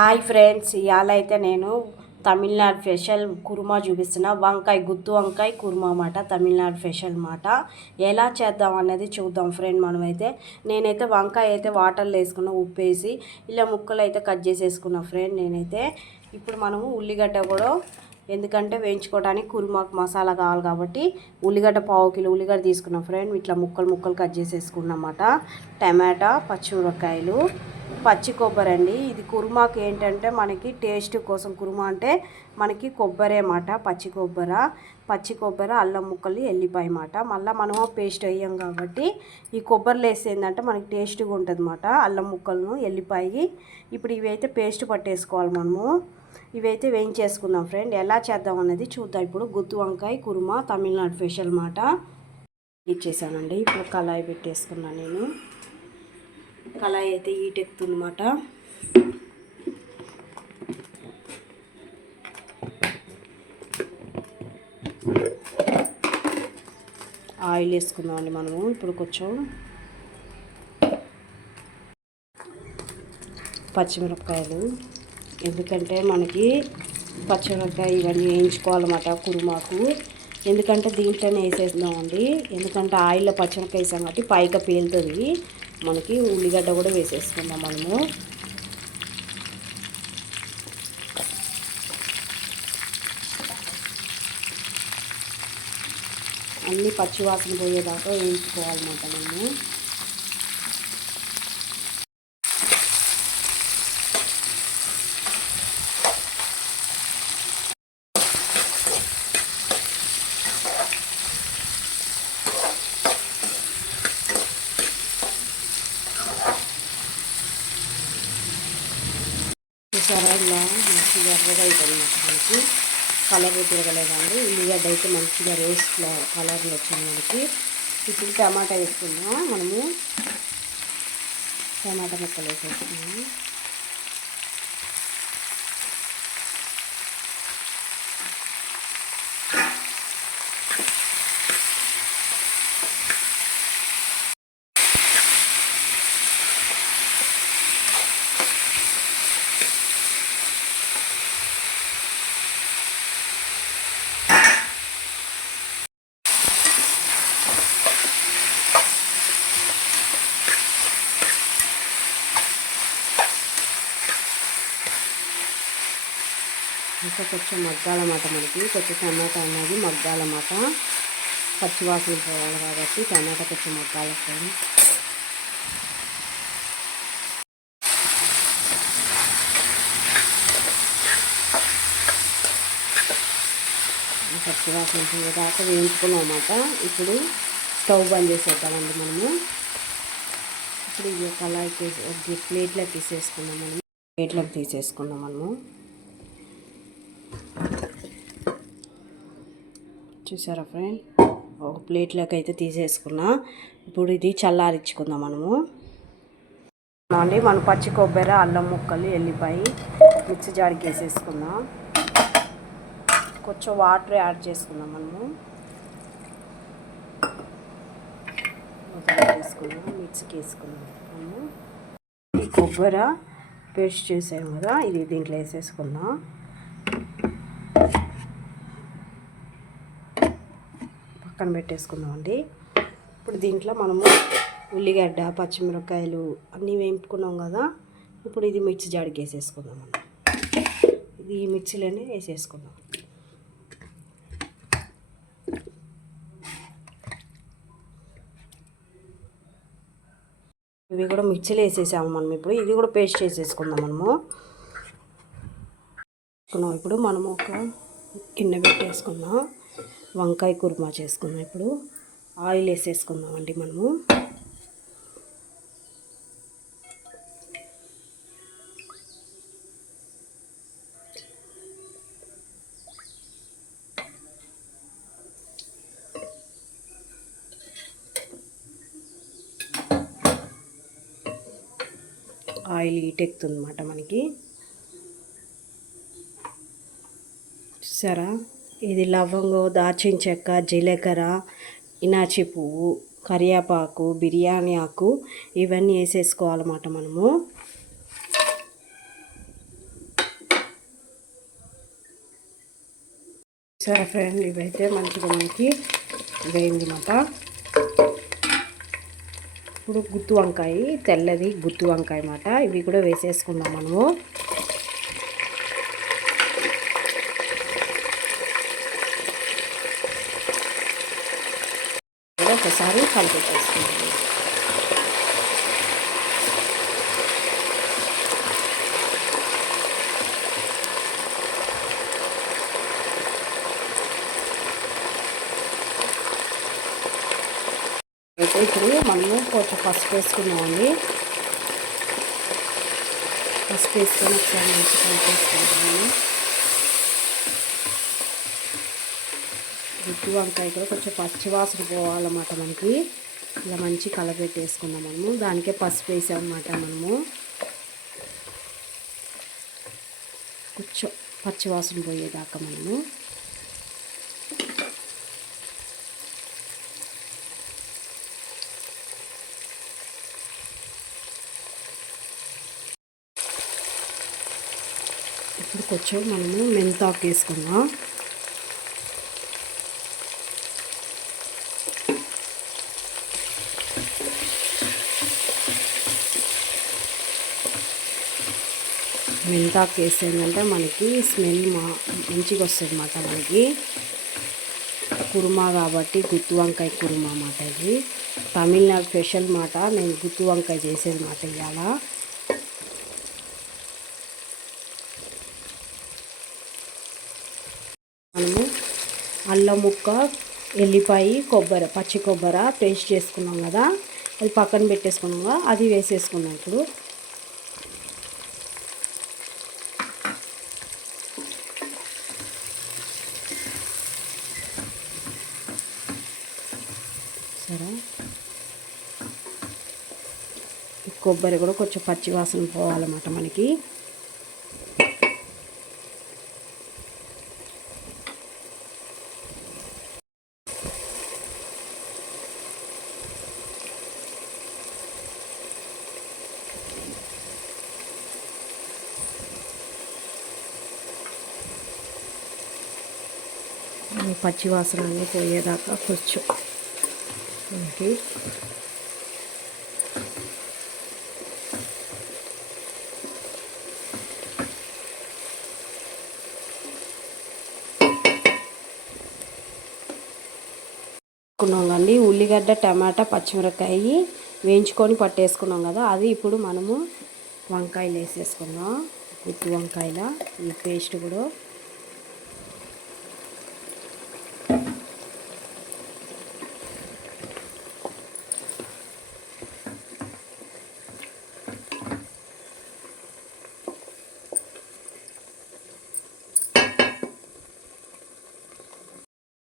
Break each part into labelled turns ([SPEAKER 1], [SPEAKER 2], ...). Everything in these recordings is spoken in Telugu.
[SPEAKER 1] హాయ్ ఫ్రెండ్స్ ఇవాళ అయితే నేను తమిళనాడు స్పెషల్ కుర్మా చూపిస్తున్న. వంకాయ గుత్తు వంకాయ కుర్మా అన్నమాట తమిళనాడు స్పెషల్ అన్నమాట. ఎలా చేద్దాం అనేది చూద్దాం ఫ్రెండ్ మనమైతే. నేనైతే వంకాయ అయితే వాటర్లో వేసుకున్న ఉప్పు వేసి ఇలా ముక్కలు అయితే కట్ చేసేసుకున్నా ఫ్రెండ్ నేనైతే. ఇప్పుడు మనము ఉల్లిగడ్డ కూడా ఎందుకంటే వేయించుకోవడానికి కుర్మాకు మసాలా కావాలి కాబట్టి ఉల్లిగడ్డ పావు కిలో ఉల్లిగడ్డ తీసుకున్నాం ఫ్రెండ్. ఇట్లా ముక్కలు ముక్కలు కట్ చేసేసుకున్నమాట టమాటా పచ్చిమిరపకాయలు పచ్చి కొబ్బరి అండి. ఇది కుర్మాకి ఏంటంటే మనకి టేస్ట్ కోసం కుర్మా అంటే మనకి కొబ్బరి అన్నమాట పచ్చి కొబ్బరి. పచ్చి కొబ్బరి అల్లం ముక్కలు ఎల్లిపాయ అన్నమాట మళ్ళీ మనము పేస్ట్ వేయం కాబట్టి ఈ కొబ్బరిలో వేసేందంటే మనకి టేస్ట్గా ఉంటుంది అన్నమాట. అల్లం ముక్కలను ఎల్లిపాయి. ఇప్పుడు ఇవైతే పేస్ట్ పట్టేసుకోవాలి మనము. ఇవైతే వేయించేసుకుందాం ఫ్రెండ్. ఎలా చేద్దాం అనేది చూద్దాం. ఇప్పుడు గుత్తు వంకాయ కుర్మా తమిళనాడు స్పెషల్ మాట. ఇచ్చేసానండి. ఇప్పుడు కళాయి పెట్టేసుకున్నాను నేను. కళాయి అయితే ఈటెక్కుతుందన్నమాట ఆయిల్ వేసుకుందామండి మనము ఇప్పుడు కొంచెం పచ్చిమిరపకాయలు. ఎందుకంటే మనకి పచ్చిమిరపకాయ ఇవన్నీ వేయించుకోవాలన్నమాట కురుమాకు. ఎందుకంటే దీంట్లోనే వేసేద్దామండి ఎందుకంటే ఆయిల్లో పచ్చిమిరపకాయ వేసాం కాబట్టి పైగా పేలుతుంది. మనకి ఉల్లిగడ్డ కూడా వేసేసుకుందాం మనము. అన్నీ పచ్చివాసన పోయేదాకా వేయించుకోవాలన్నమాట మనము. చూసారా ఇలా మంచిగా ఎర్రగా అవుతుంది మనకి. కలర్ తిరగలేదండి. ఉల్లిగడ్డ అయితే మంచిగా రోస్ కలర్లు వచ్చింది మనకి. ఇప్పుడు టమాటా వేసుకుందాం మనము? టమాటా ముక్కలు వేసేసుకున్నాము ఇంకా కొంచెం మగ్గాలన్నమాట మనకి. కొంచెం టమాటా అనేది మగ్గాలన్నమాట. పచ్చివాసన పోవాలి కాబట్టి టమాటా కొంచెం మగ్గాలి పోయి పచ్చివాసన పోయేదాకా వేయించుకున్నాం అన్నమాట ఇప్పుడు స్టవ్ బంద్ చేసేద్దామండి మనము. ఇప్పుడు ఇది కళాయి ప్లేట్లోకి తీసేసుకున్నాం మనము ప్లేట్లోకి తీసేసుకున్నాం మనము. చూసారా ఫ్రెండ్ ఒక ప్లేట్లోకి అయితే తీసేసుకున్నా. ఇప్పుడు ఇది చల్లారించుకుందాం మనము. అండి మన పచ్చి కొబ్బరి అల్లం ముక్కలు ఎల్లిపాయి మిక్సీ జాడికి వేసేసుకుందాం కొంచెం వాటర్ యాడ్ చేసుకుందాం మనము. వేసుకుందాం మిక్సీకి వేసుకుందాం మనము. ఈ కొబ్బరి పేస్ట్ చేసాము కదా ఇది దీంట్లో వేసేసుకుందాం పక్కన పెట్టేసుకుందామండి. ఇప్పుడు దీంట్లో మనము ఉల్లిగడ్డ పచ్చిమిరపకాయలు అన్నీ వేపుకున్నాం కదా. ఇప్పుడు ఇది మిర్చి జాడికి వేసేసుకుందాం ఇది ఈ మిర్చిలోనే వేసేసుకుందాం. ఇవి కూడా మిర్చిలు వేసేసాము మనం ఇప్పుడు. ఇది కూడా పేస్ట్ చేసేసుకుందాం మనము. ఇప్పుడు మనము ఒక గిన్నె పెట్టేసుకుందాం. వంకాయ కుర్మా చేసుకుందాం ఇప్పుడు. ఆయిల్ వేసేసుకుందామండి మనము. ఆయిల్ హీట్ ఎక్కుతుంది అన్నమాట మనకి. చూసారా? ఇది లవంగం దాల్చిన చెక్క జీలకర్ర ఇనాచి పువ్వు కరివేపాకు బిర్యానీ ఆకు ఇవన్నీ వేసేసుకోవాలన్నమాట మనము. సరే ఫ్రెండ్ ఇవైతే మంచిగా మనకి వేయింది అనమాట ఇప్పుడు గుత్తు వంకాయ తెల్లది గుత్తు వంకాయ మాట ఇవి కూడా వేసేసుకుందాం మనము. అయితే ఇప్పుడు మనము కొంచెం పసుపు వేసుకున్నామండి పసుపు వేసుకొని ఒకసారి మంచి కలిపేసుకుంటాము గుడ్డు వంకాయ కూడా కొంచెం పచ్చివాసన పోవాలన్నమాట మనకి ఇలా మంచి కలపెట్టేసుకున్నాం మనము దానికే పసుపు వేసామన్నమాట మనము కొంచెం పచ్చివాసన పోయేదాకా మనము ఇప్పుడు కొంచెం మనము మెంతాకు వేసుకుందాం. మెంతాకు వేసేందంటే మనకి స్మెల్ మా మంచిగా వస్తుంది అన్నమాట మనకి. కుర్మా కాబట్టి గుత్తి వంకాయ కుర్మా అన్నమాట ఇది. తమిళనాడు స్పెషల్ మాట. నేను గుత్తి వంకాయ చేసేది మాట ఇవాళ మనము అల్లం ముక్క ఎల్లిపాయ కొబ్బరి పచ్చి కొబ్బరి పేస్ట్ చేసుకున్నాం కదా. అది పక్కన పెట్టేసుకున్నాం కదా. అది వేసేసుకున్నాం ఇప్పుడు. సరే. కొబ్బరి కూడా కొంచెం పచ్చి వాసన పోవాలన్నమాట మనకి. ఈ అన్నీ పోయేదాకా కొంచెం. మనకి వేసుకున్నాం కండి ఉల్లిగడ్డ టమాటా పచ్చిమిరకాయ వేయించుకొని పట్టేసుకున్నాం కదా. అది ఇప్పుడు మనము వంకాయలు వేసేసుకున్నాం గుత్తి వంకాయల ఈ పేస్ట్ కూడా.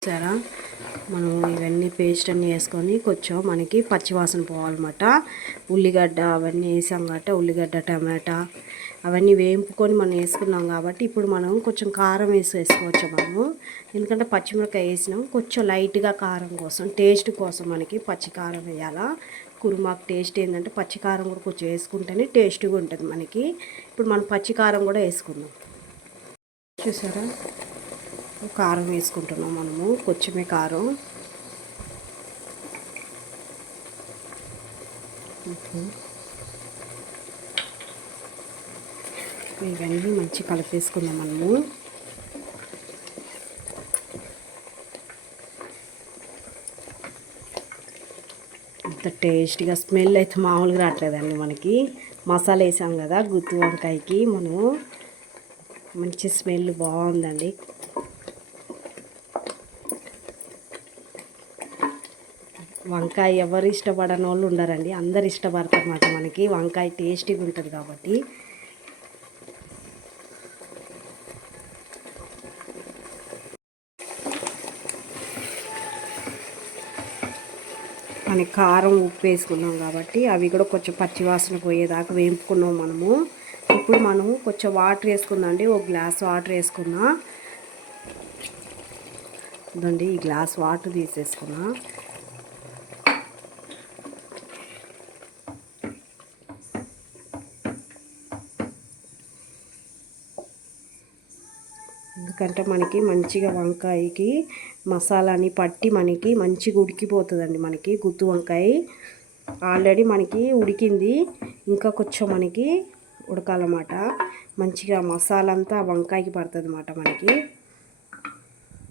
[SPEAKER 1] సరే మనం ఇవన్నీ పేస్ట్ అన్నీ వేసుకొని కొంచెం మనకి పచ్చివాసన పోవాలన్నమాట. ఉల్లిగడ్డ అవన్నీ వేసాం కాబట్టి ఉల్లిగడ్డ టమాటా అవన్నీ వేయింపుకొని మనం వేసుకున్నాం కాబట్టి ఇప్పుడు మనం కొంచెం కారం వేసి వేసుకోవచ్చు మనము. ఎందుకంటే పచ్చిమిరకాయ వేసినాం. కొంచెం లైట్గా కారం కోసం టేస్ట్ కోసం మనకి పచ్చి కారం వేయాలా. కురుమాకు టేస్ట్ ఏంటంటే పచ్చికారం కూడా కొంచెం వేసుకుంటేనే టేస్ట్గా ఉంటుంది మనకి. ఇప్పుడు మనం పచ్చికారం కూడా వేసుకుందాం. చూసారా? కారం వేసుకుంటున్నాం మనము కొంచెమే కారం. ఇవన్నీ మంచి కలిపేసుకుందాం మనము. అంత టేస్టీగా స్మెల్ అయితే మామూలుగా రావట్లేదండి మనకి. మసాలా వేసాం కదా గుత్తి వంకాయకి. మనము మంచి స్మెల్ బాగుందండి. వంకాయ ఎవరు ఇష్టపడని వాళ్ళు ఉండరండి. అందరు ఇష్టపడతారు అన్నమాట మనకి. వంకాయ టేస్టీగా ఉంటుంది కాబట్టి. మనకి కారం ఉప్పు వేసుకున్నాం కాబట్టి అవి కూడా కొంచెం పచ్చివాసన పోయేదాకా వేపుకున్నాం మనము. ఇప్పుడు మనము కొంచెం వాటర్ వేసుకుందాం అండి. ఒక గ్లాస్ వాటర్ వేసుకున్నా. ఇదండి ఈ గ్లాస్ వాటర్ తీసేసుకున్నా. ఎందుకంటే మనకి మంచిగా వంకాయకి మసాలాని పట్టి మనకి మంచిగా ఉడికిపోతుందండి మనకి గుత్తు వంకాయ. ఆల్రెడీ మనకి ఉడికింది. ఇంకా కొంచెం మనకి ఉడకాలన్నమాట. మంచిగా మసాలా అంతా వంకాయకి పడుతుంది అన్నమాట మనకి.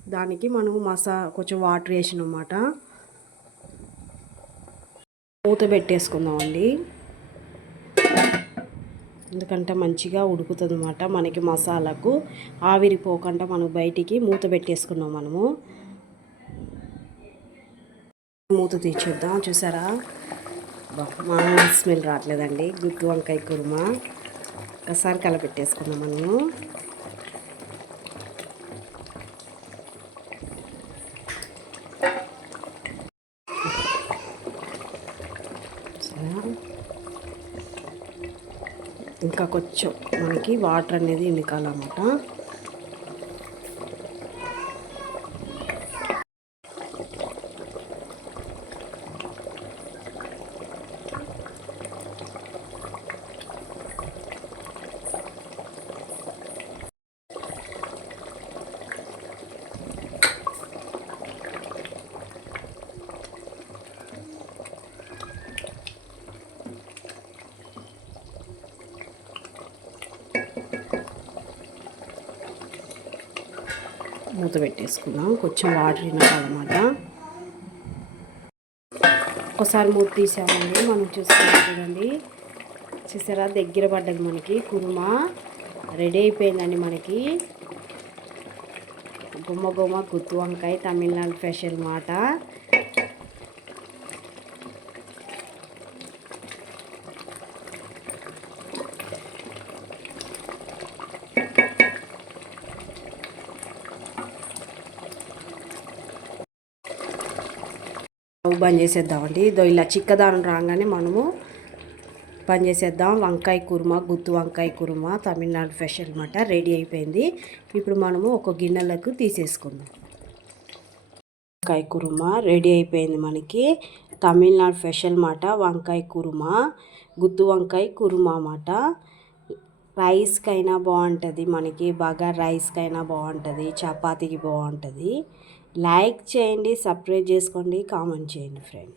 [SPEAKER 1] దానికి మనం మసా కొంచెం వాటర్ వేసినమాట. మూత పెట్టేసుకుందామండి. ఎందుకంటే మంచిగా ఉడుకుతుంది మనకి మసాలాకు. ఆవిరిపోకుండా మనం బయటికి మూత పెట్టేసుకున్నాం మనము. మూత తీర్చుద్దాం చూసారా? మా స్మెల్ రావట్లేదండి. గుత్తి వంకాయ కుర్మా. ఒకసారి కలపెట్టేసుకున్నాం మనము. ఇంకా కొంచెం మనకి వాటర్ అనేది ఎన్నికాలన్నమాట మూత పెట్టేసుకుందాం. కొంచెం వాటర్ వినాలన్నమాట ఒకసారి మూత తీసామండి. మనం చూసుకున్నాం చూడండి. చూసారా? దగ్గర పడ్డది మనకి కుర్మా. రెడీ అయిపోయిందండి మనకి. గుమ్మ గుమ్మ గుత్తు వంకాయ తమిళనాడు స్పెషల్ మాట. స్టవ్ బంద్ చేసేద్దామండి ఇదో ఇలా చిక్కదానం రాగానే మనము బంద్ చేసేద్దాం. వంకాయ కుర్మా గుత్తు వంకాయ కుర్మా తమిళనాడు స్పెషల్ అనమాట రెడీ అయిపోయింది. ఇప్పుడు మనము ఒక గిన్నెలకు తీసేసుకుందాం. వంకాయ కుర్మా రెడీ అయిపోయింది మనకి. తమిళనాడు ఫ్రెష్ అనమాట వంకాయ కుర్మా గుత్తు వంకాయ కుర్మా అన్నమాట. రైస్కైనా బాగుంటుంది మనకి. బాగా రైస్కైనా బాగుంటుంది. చపాతీకి బాగుంటుంది. లైక్ చేయండి సబ్స్క్రైబ్ చేసుకోండి కామెంట్ చేయండి ఫ్రెండ్